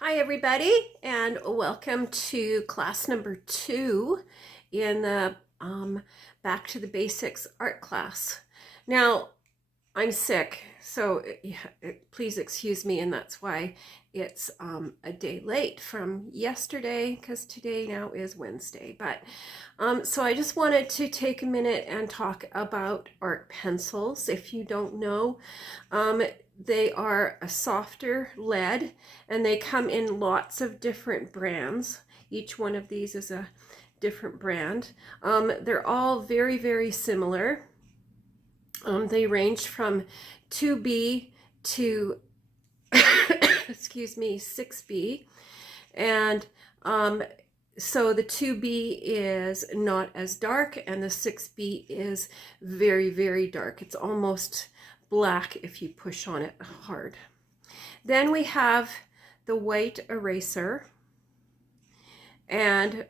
Hi everybody, and welcome to class number 2 in the Back to the Basics art class. Now, I'm sick, so please excuse me, and that's why it's a day late from yesterday, because today now is Wednesday. But so I just wanted to take a minute and talk about art pencils. If you don't know, they are a softer lead, and they come in lots of different brands. Each one of these is a different brand. They're all very, very similar. They range from 2B to, excuse me, 6B. And so the 2B is not as dark, and the 6B is very, very dark. It's almost black if you push on it hard. Then we have the white eraser, and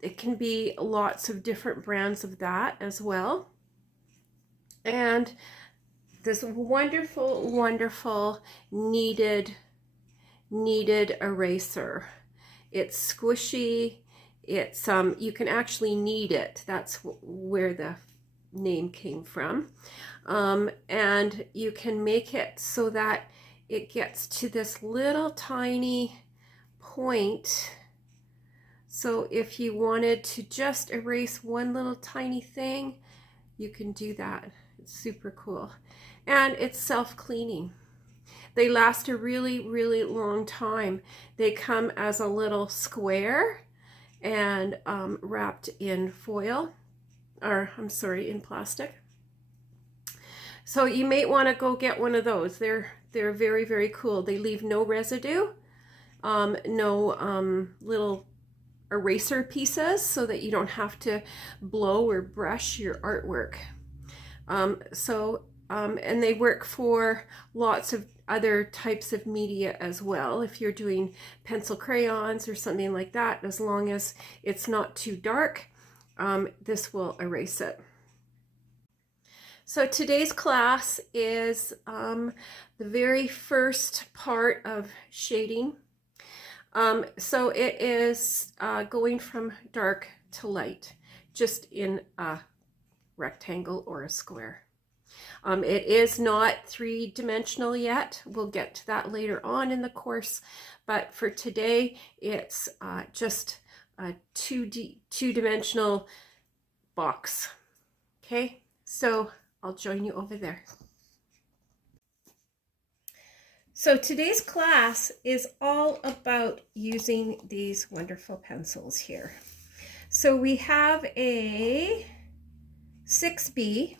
it can be lots of different brands of that as well. And this wonderful, wonderful kneaded eraser. It's squishy. It's you can actually knead it. That's where the name came from. And you can make it so that it gets to this little tiny point. So if you wanted to just erase one little tiny thing, you can do that. It's super cool. And it's self-cleaning. They last a really, really long time. They come as a little square and wrapped in foil, or I'm sorry, in plastic. So you may want to go get one of those. They're very, very cool. They leave no residue, no little eraser pieces, so that you don't have to blow or brush your artwork. And they work for lots of other types of media as well. If you're doing pencil crayons or something like that, as long as it's not too dark, this will erase it. So today's class is the very first part of shading. So it is going from dark to light, just in a rectangle or a square. It is not three-dimensional yet. We'll get to that later on in the course, but for today it's just a two-dimensional box. Okay, so I'll join you over there. So today's class is all about using these wonderful pencils here. So we have a 6B,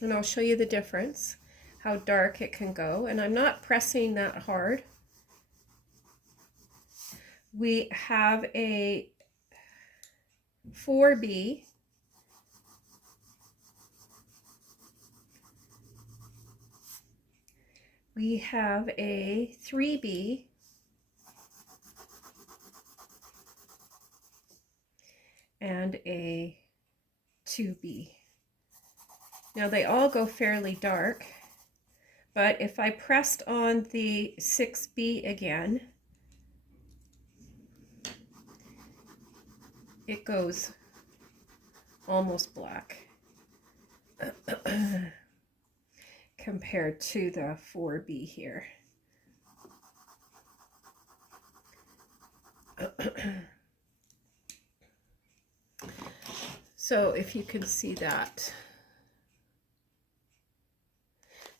and I'll show you the difference, how dark it can go. And I'm not pressing that hard. We have a 4B. We have a 3B. And a 2B. Now they all go fairly dark, but if I pressed on the 6B again, it goes almost black compared to the 4B here. So if you can see that.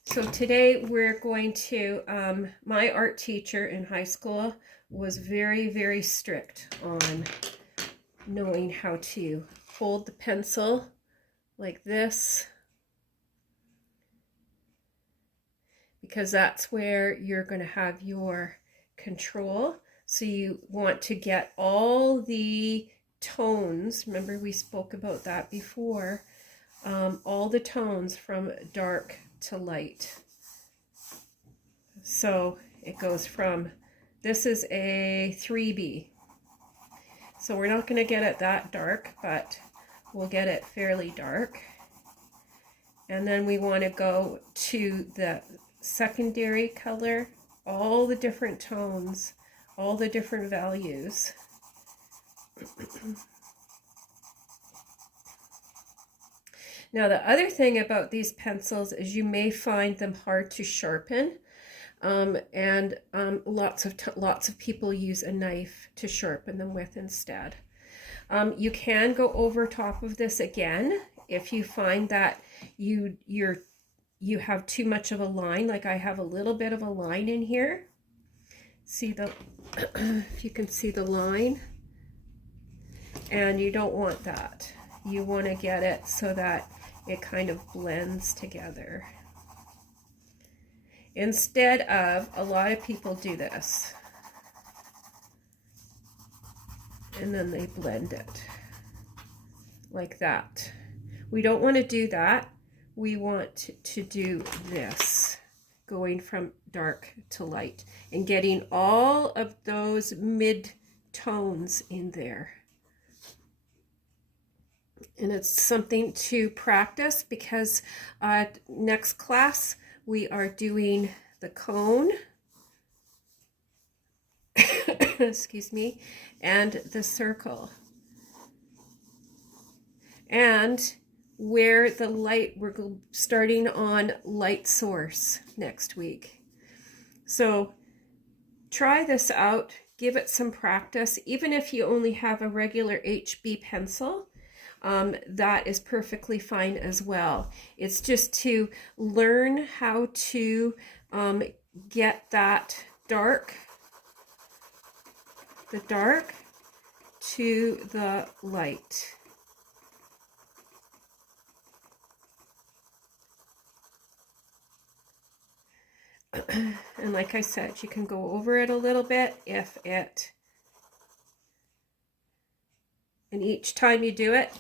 So today we're going to, my art teacher in high school was very, very strict on knowing how to hold the pencil like this, because that's where you're going to have your control. So you want to get all the tones, remember we spoke about that before, all the tones from dark to light. So it goes from, this is a 3B. So we're not going to get it that dark, but we'll get it fairly dark. And then we want to go to the secondary color, all the different tones all the different values. Now, the other thing about these pencils is you may find them hard to sharpen, and lots of people use a knife to sharpen them with instead. You can go over top of this again if you find that you have too much of a line, like I have a little bit of a line in here. See the, if you can see the line, and you don't want that. You want to get it so that it kind of blends together. Instead of, a lot of people do this, and then they blend it like that. We don't want to do that. We want to do this, going from dark to light and getting all of those mid-tones in there. And it's something to practice, because next class we are doing the cone, excuse me, and the circle. And where the light, we're starting on light source next week. So try this out, give it some practice. Even if you only have a regular HB pencil, that is perfectly fine as well. It's just to learn how to get that dark, the dark to the light. And like I said, you can go over it a little bit if it, and each time you do it,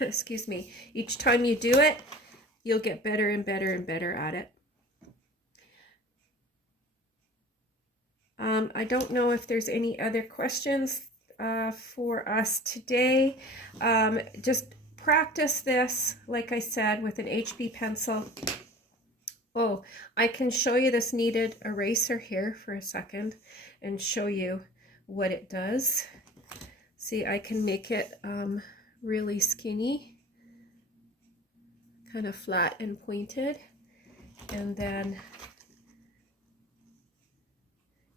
excuse me, each time you do it, you'll get better and better and better at it. I don't know if there's any other questions for us today. Just practice this, like I said, with an HB pencil. Oh, I can show you this kneaded eraser here for a second and show you what it does. See, I can make it really skinny, kind of flat and pointed, and then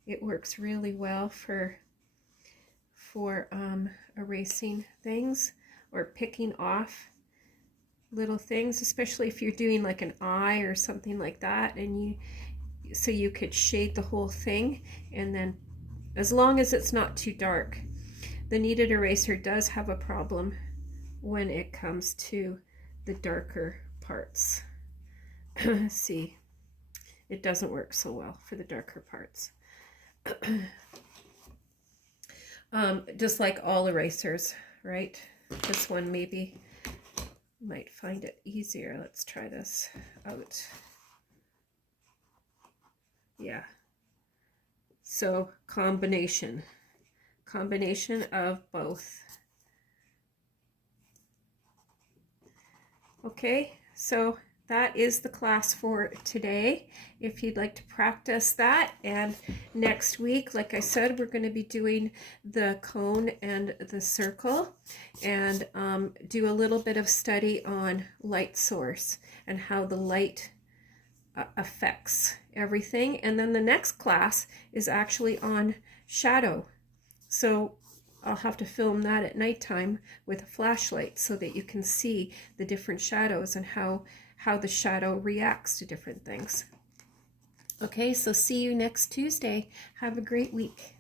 it works really well for erasing things or picking off little things, especially if you're doing like an eye or something like that, and so you could shade the whole thing, and then as long as it's not too dark. The kneaded eraser does have a problem when it comes to the darker parts. See, it doesn't work so well for the darker parts. Just like all erasers, right? This one maybe might find it easier. Let's try this out. Yeah. So combination of both. Okay, so that is the class for today. If you'd like to practice that, and next week, like I said, we're going to be doing the cone and the circle, and do a little bit of study on light source and how the light affects everything. And then the next class is actually on shadow. So I'll have to film that at nighttime with a flashlight so that you can see the different shadows and how the shadow reacts to different things. Okay, so see you next Tuesday. Have a great week.